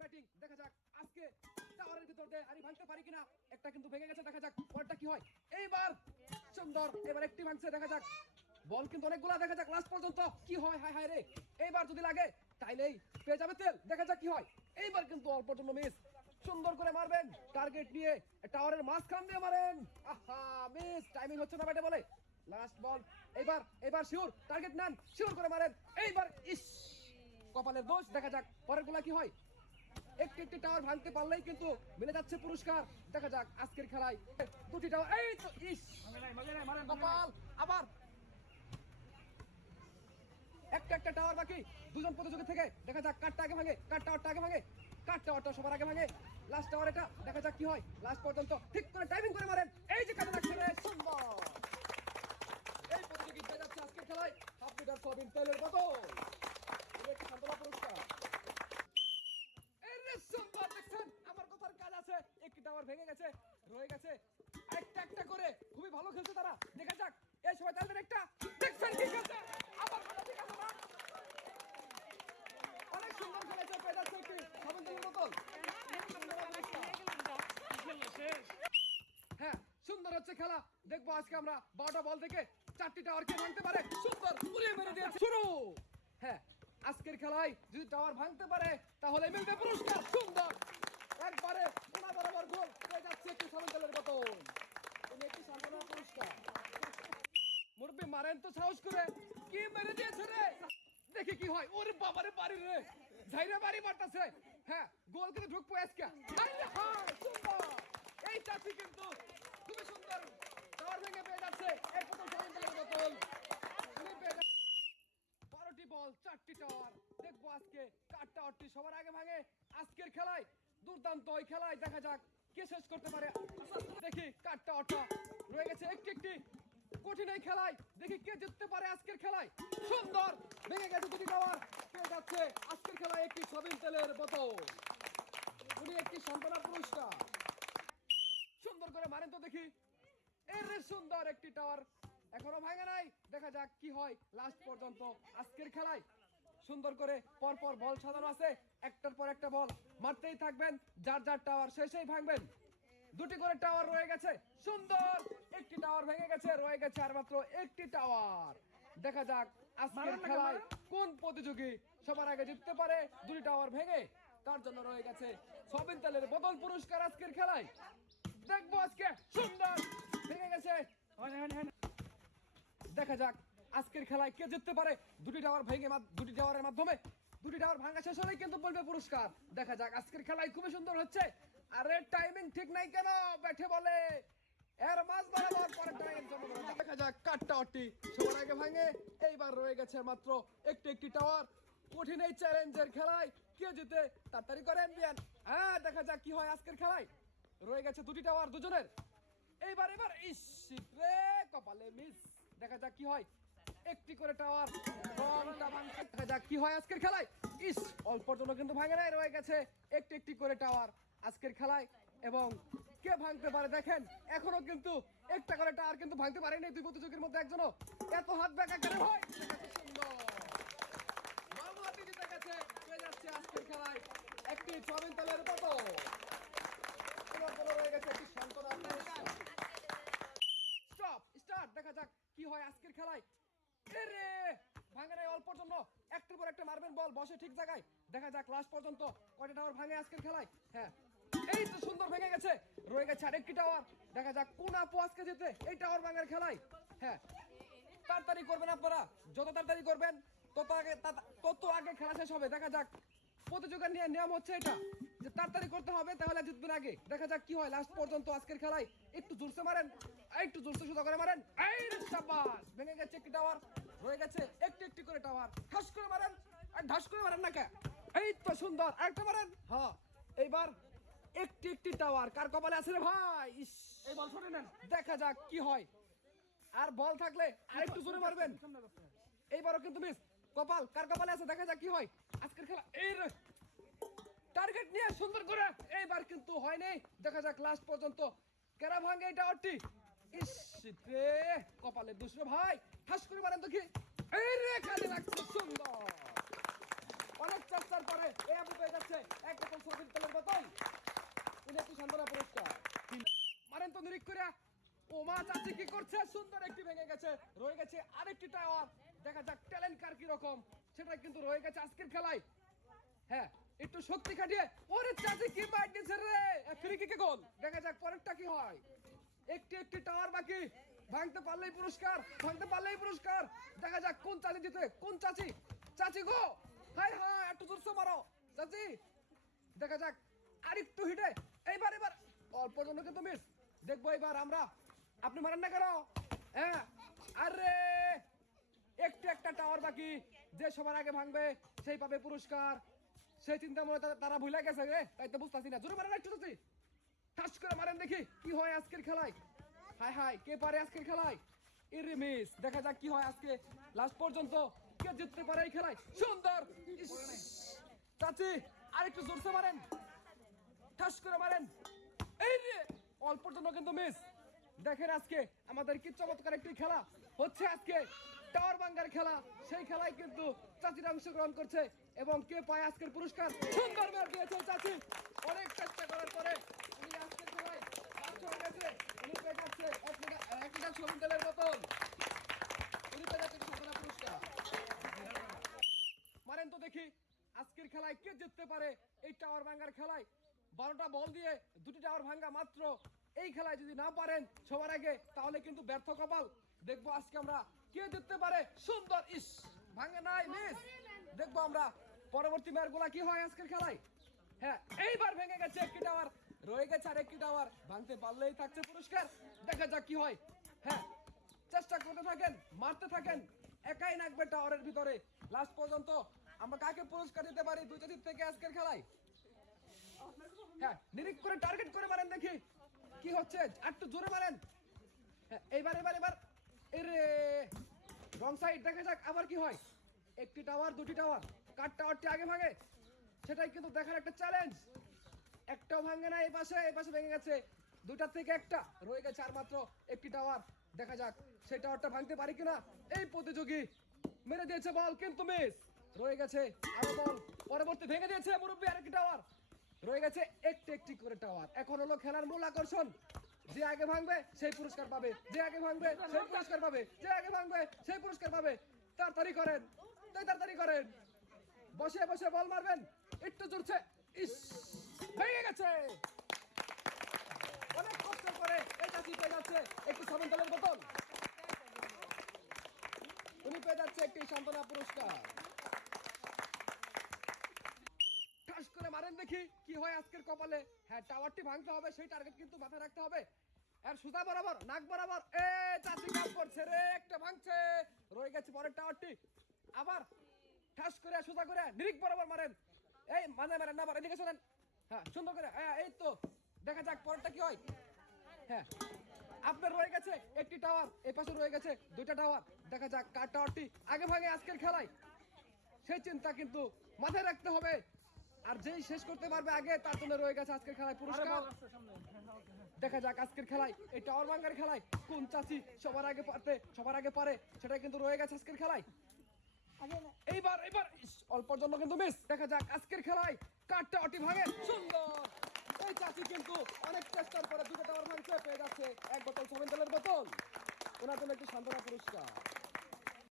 Batting. দেখা যাক আজকে টাওয়ারের ভিতর দিয়ে আরি ভাঙতে পারি কিনা। একটা কিন্তু ভেঙে গেছে, দেখা যাক পরেরটা কি হয়। এইবার সুন্দর, এবার একটি ভাঙছে, দেখা যাক বল কিন্তু অনেকগুলা, দেখা যাক লাস্ট পর্যন্ত কি হয়। হায় হায় রে, এইবার যদি লাগে তাইলেই পেয়ে যাবে তেল। দেখা যাক কি হয়। এইবার কিন্তু অল্প জন্য মিস, সুন্দর করে মারবেন টার্গেট নিয়ে, টাওয়ারের মাঝখান দিয়ে মারেন। আহা মিস, টাইমিং হচ্ছে না ব্যাটে বলে। লাস্ট বল, এবার শিওর টার্গেট নেন, শিওর করে মারেন। এইবার ইস, কপালের দোষ। দেখা যাক পরের গুলা কি হয়। একটি একটি টাওয়ার ভাঙতে পারলেই কিন্তু মিলে যাচ্ছে পুরস্কার। দেখা যাক আজকের খেলায় দুটি টাওয়ার, এই তো ইস, কপাল। আবার একটা টাওয়ার বাকি, দুজন প্রতিযোগী থেকে। দেখা যাক কার আগে ভাঙে, কার টাওয়ারটা আগে ভাঙে। কার টাওয়ারটা সবার আগে ভাঙে, লাস্ট টাওয়ার এটা। দেখা যাক কি হয় লাস্ট পর্যন্ত, ঠিক করে টাইমিং করে মারেন। এই যে কাজে লাগছে রে, সুন্দর। এই প্রতিযোগী পেয়ে যাচ্ছে আজকের খেলায় হাফ লিটার সয়াবিন তেলের বোতল, একটি সান্ত্বনা পুরস্কার। এই রে সুন্দর, দেখছেন আমার কথার কাজ আছে। একটি টাওয়ার ভেঙে গেছে, রয়ে গেছে একটা করে। খুবই ভালো খেলছে তারা। দেখা যাক এই সময় তাদের একটা, দেখছেন কি খেলছে, আবার ভালো ঠিক আছে না, অনেক সুন্দর খেলেছে। পেয়ে যাচ্ছে একটি সাবান তেলের বোতল। হ্যাঁ, সুন্দর হচ্ছে খেলা। দেখবো আজকে আমরা 12টা বল থেকে 4টি টাওয়ার কে ভাঙতে পারে। সুন্দর পুরিয়ে মেরে দিয়েছে। শুরু। হ্যাঁ, আজকের খেলায় যদি টাওয়ার ভাঙতে পারে তাহলে মিলবে পুরস্কার। সুন্দর, একবারে কোনা বরাবর গোল হয়ে যাচ্ছে একটি সাবান তেলের বোতল, একটি সান্ত্বনা পুরস্কার। মুরব্বি মারেন তো সাহস করে, কি মেরে দিয়েছে রে, দেখি কি হয়। ওরে বাবারে, বাড়ি রে, ঝাইরে বাড়ি মারতেছে। হ্যাঁ, গোল কিন্তু ঢুকবো আজকে। সুন্দর, এই চাচি কিন্তু খুবই সুন্দর টাওয়ার ভেঙে পেয়ে যাচ্ছে এক বোতল সাবান তেলের বোতল। 12টি বল 4টি টাওয়ার। দেখবো আজকে কার টাওয়ারটি সবার আগে ভাঙে আজকের খেলায়। দুর্দান্ত ওই খেলায়, দেখা যাক কে শেষ করতে পারে। দেখি কার টাওয়ারটা রয়ে গেছে একটি কঠিন এই খেলায়, দেখি কে জিততে পারে আজকের খেলায়। সুন্দর, ভেঙে গেছে দুটি টাওয়ার। পেয়ে যাচ্ছে আজকের খেলায় একটি সয়াবিন তেলের বোতল, উনি একটি সান্ত্বনা পুরস্কার। সুন্দর করে মারেন তো দেখি। এর সুন্দর একটি টাওয়ার এখনো ভাঙে নাই। দেখা যাক কি হয় লাস্ট পর্যন্ত আজকের খেলায়। সুন্দর করে পরপর বল সাজানো আছে, একটার পর একটা বল মারতেই থাকবেন, যার যার টাওয়ার শেষেই ভাঙবেন। দুটি করে টাওয়ার রয়ে গেছে। সুন্দর, একটি টাওয়ার ভেঙে গেছে, রয়ে গেছে আর মাত্র একটি টাওয়ার। দেখা যাক আজকের খেলায় কোন প্রতিযোগী সবার আগে জিততে পারে দুটি টাওয়ার ভেঙে। তার জন্য রয়ে গেছে সয়াবিন তেলের বোতল পুরস্কার আজকের খেলায়। দেখবো আজকে, সুন্দর ভেঙে গেছে। দেখা যাক আজকের খেলায় কে জিততে পারে দুটি টাওয়ার ভেঙে, দুটি টাওয়ারের মাধ্যমে। দুটি টাওয়ার ভাঙা শেষ হলেই কিন্তু বলবে পুরস্কার। দেখা যাক আজকের খেলায় খুবই সুন্দর হচ্ছে। আরে টাইমিং ঠিক নাই কেন, ব্যাটে বলে এর মাঝ বরাবর পরে টাইম জমা দেবে। দেখা যাক কার টাওয়ারটি সবার আগে ভাঙে। এইবার রয়ে গেছে মাত্র একটি টাওয়ার। কঠিন এই চ্যালেঞ্জের খেলায় কে জিতে তাড়াতাড়ি করেন বিয়ান। হ্যাঁ, দেখা যাক কি হয় আজকের খেলায়। রয়ে গেছে দুটি টাওয়ার দুজনের। এইবার ইস রে, কপালে মিস। দেখা যাক কি হয়, একটি করে টাওয়ার রংটা ভাঙছে। দেখা যাক কি হয় আজকের খেলায়। ইস, অল্পর জন্য কিন্তু ভাঙে নাই, রয়ে গেছে একটি করে টাওয়ার আজকের খেলায়। এবং কে ভাঙতে পারে দেখেন, এখনো কিন্তু একটা করে টাওয়ার কিন্তু ভাঙতে পারেনি দুই প্রতিযোগীর মধ্যে একজনও। এত হাত ব্যাকা কেন হয়। সুন্দর, মামুহাতি জিতে গেছে, পেয়ে যাচ্ছে আজকের খেলায় একটি সয়াবিন তেলের বোতল। রয়ে গেছে একটি সান্ত্বনা পুরস্কার। স্টার্ট, দেখা যাক কি হয় আজকের খেলায়। এরে ভাঙে নাই অল্পর জন্য, একটার পর একটা মারবেন বল বসে ঠিক জায়গায়। দেখা যাক লাস্ট পর্যন্ত কয়টা টাওয়ার ভাঙে আজকের খেলায়। হ্যাঁ, এই তো সুন্দর ভেঙে গেছে, রয়ে গেছে আরেকটি টাওয়ার। দেখা যাক কোন আপু আজকে জিতে এই টাওয়ার ভাঙার খেলায়। হ্যাঁ, তাড়াতাড়ি করবেন আপনারা, যত তাড়াতাড়ি করবেন তত আগে খেলা শেষ হবে। দেখা যাক প্রতিযোগিতার নিয়ম হচ্ছে এটা, যে তাড়াতাড়ি করতে হবে তাহলে জিতবেন আগে। দেখা যাক কি হয় লাস্ট পর্যন্ত আজকের খেলায়। একটু জোরসে মারেন, একটু জোরসে সুদা করে মারেন। এই রে শাবাশ, ভেঙে গেছে একটি টাওয়ার, রয়ে গেছে একটি করে টাওয়ার। ঠাস করে মারেন, আর ঢাস করে মারেন না কে। এই তো সুন্দর, আরেকটা মারেন। হ্যাঁ, এইবার একটি টাওয়ার কার কপালে আছে রে ভাই। ইস, এই বল ছুটে নেন, দেখা যাক কি হয়। আর বল থাকলে আরেকটু জোরে মারবেন। এইবারও কিন্তু মিস, কপাল কার কপালে আছে, দেখা যাক কি হয় আজকের খেলা। এই টার্গেট নিয়ে সুন্দর করে, এইবার কিন্তু হয়নি। দেখা যাক লাস্ট পর্যন্ত কেরা ভাঙে এই টাওয়ারটি। ইস রে, কপালে দুসরে ভাই, ঠাস করে মারেন তো কি। এই রে, কাজে লাগছে। সুন্দর, অনেক চেষ্টার পরে এই আপু পেয়ে যাচ্ছে এক বোতল ওমা চাচি কি করছে? সুন্দর একটি ভেঙে গেছে, রয়ে গেছে আরেকটি টাওয়ার। দেখা যাক ট্যালেন্ট কার কি রকম, সেটা কিন্তু রয়ে গেছে আজকের খেলায়। হ্যাঁ, একটু শক্তি খাটিয়ে। ওরে চাচি কি বাইট দিছে রে, ফ্রি কিকে গোল। দেখা যাক পরেরটা কি হয়। একটি একটি টাওয়ার বাকি, ভাঙতে পারলেই পুরস্কার, ভাঙতে পারলেই পুরস্কার। দেখা যাক কোন চাচি জিতে, কোন চাচি। চাচি গো, হাই হাই, একটু জোরসে মারো চাচি। দেখা যাক আরেকটু হিটে। এইবার এবার অল্প জন্য কিন্তু মিস। দেখবো এবার আমরা। আপনি মারেন না কেন? হ্যাঁ, আরে একটু একটা টাওয়ার বাকি, যে সবার আগে ভাঙবে সেই পাবে পুরস্কার। সেই চিন্তা মনে তারা ভুলে গেছে রে, তাই তো বুঝতেছি না। জোরে মারেন একটু চাচি, ঠাস করে মারেন দেখি কি হয় আজকের খেলায়। হাই হাই, কে পারে আজকের খেলায়? ইরে মিস। দেখা যাক কি হয় আজকে লাস্ট পর্যন্ত, কে জিততে পারে এই খেলায়। সুন্দর, ইস, চাচি আরেকটু জোরসে মারেন, ঠাস করে মারেন। এই রে, অল্প জন্য কিন্তু মিস। দেখেন আজকে আমাদের কি চমৎকার একটি খেলা হচ্ছে আজকে, টাওয়ার ভাঙ্গার খেলা। সেই খেলায় কিন্তু চাচিরা অংশগ্রহণ করছে এবং কে পায় আজকের পুরস্কার। সুন্দর মার দিয়েছে চাচি, অনেক চেষ্টা করার পরে উনি আজকের খেলায় লাস্ট হয়ে গেছে। উনি পেয়ে যাচ্ছে এক লিটার সবুজ তেলের বোতল। উনি পেয়ে যাচ্ছে সাধারণ পুরস্কার। মারেন তো দেখি আজকের খেলায় কে জিততে পারে এই টাওয়ার ভাঙ্গার খেলায়। 12টা বল দিয়ে 2টি টাওয়ার ভাঙ্গা মাত্র। এই খেলায় যদি না পারেন সবার আগে, তাহলে কিন্তু ব্যর্থ কপাল। দেখবো আজকে আমরা কে জিততে পারে। সুন্দর, ইস, ভাঙে নাই, মিস। দেখবো আমরা পরবর্তী ম্যাচগুলা কি হয় আজকের খেলায়। হ্যাঁ, এইবার ভেঙে গেছে একটি টাওয়ার, রয়ে গেছে আর একটি টাওয়ার। ভাঙতে পারলেই থাকছে পুরস্কার। দেখা যাক কি হয়। হ্যাঁ, চেষ্টা করতে থাকেন, মারতে থাকেন, একাই নাকবে টাওয়ারের ভিতরে। লাস্ট পর্যন্ত আমরা কাকে পুরস্কার দিতে পারি দুইটা দিক থেকে আজকের খেলায়। হ্যাঁ, নিরিখ করে টার্গেট করে মারেন দেখি কি হচ্ছে, একটু জোরে মারেন। হ্যাঁ, এইবার এবার এবার এরে রং সাইড। দেখা যাক আবার কি হয়। একটি টাওয়ার, 2টি টাওয়ার, কার টাওয়ারটি আগে ভাঙে সেটাই কিন্তু দেখার একটা চ্যালেঞ্জ। একটাও ভাঙে না, এই পাশে ভেঙে গেছে। 2টার থেকে একটা রয়ে গেছে আর মাত্র একটি টাওয়ার। দেখা যাক সেই টাওয়ারটা ভাঙতে পারি কিনা এই প্রতিযোগী। মেরে দিয়েছে বল কিন্তু মিস, রয়ে গেছে আরো বল। পরবর্তী ভেঙে দিয়েছে মুরব্বী আরেকটি টাওয়ার, রয়ে গেছে একটি একটি করে টাওয়ার। এখন হলো খেলার মূল আকর্ষণ, যে আগে ভাঙবে সেই পুরস্কার পাবে, যে আগে ভাঙবে সেই পুরস্কার পাবে, যে আগে ভাঙবে সেই পুরস্কার পাবে। তাড়াতাড়ি করেন, তাড়াতাড়ি করেন। বসে বসে বল মারবেন, একটু জুড়ছে, ইস, ভেঙে গেছে। অনেক কষ্ট করে এই চাচি পেয়ে যাচ্ছে একটি সাবান তেলের বোতল। উনি পেয়ে যাচ্ছে একটি সান্ত্বনা পুরস্কার। ঠাস করে মারেন দেখি কি হয় আজকের কপালে। হ্যাঁ, টাওয়ারটি ভাঙতে হবে, সেই টার্গেট কিন্তু মাথায় রাখতে হবে। আর সুতা বরাবর, নাক বরাবর। এ চাচি কাজ করছে রে, একটা ভাঙছে, রয়ে গেছে পরের টাওয়ারটি। আবার ঠাস করে সুতা করে নিরিখ বরাবর মারেন। এই মানে মারেন না, মারেন, এদিকে শোনেন। হ্যাঁ, সুন্দর করে। হ্যাঁ, এই তো। দেখা যাক পরেরটা কি হয়। হ্যাঁ, আপনার রয়ে গেছে একটি টাওয়ার, এই পাশে রয়ে গেছে 2টা টাওয়ার। দেখা যাক কার টাওয়ারটি আগে ভাঙে আজকের খেলায়, সেই চিন্তা কিন্তু মাথায় রাখতে হবে। আর যেই শেষ করতে পারবে আগে, তার জন্য রয়ে গেছে আজকের খেলায় পুরস্কার। দেখা যাক আজকের খেলায়, এই টাওয়ার ভাঙ্গার খেলায় কোন চাচি সবার আগে পারে সেটা কিন্তু রয়ে গেছে আজকের খেলায়। এইবার এবার অল্প জন্য কিন্তু মিস। দেখা যাক আজকের খেলায় কার টাওয়ারটি ভাঙে। সুন্দর, এই চাচি কিন্তু অনেক চেষ্টার পরে 2টা টাওয়ার ভাঙছে, পেয়ে যাচ্ছে এক বোতল সাবান তেলের বোতল। ওনার জন্য একটি সান্ত্বনা পুরস্কার।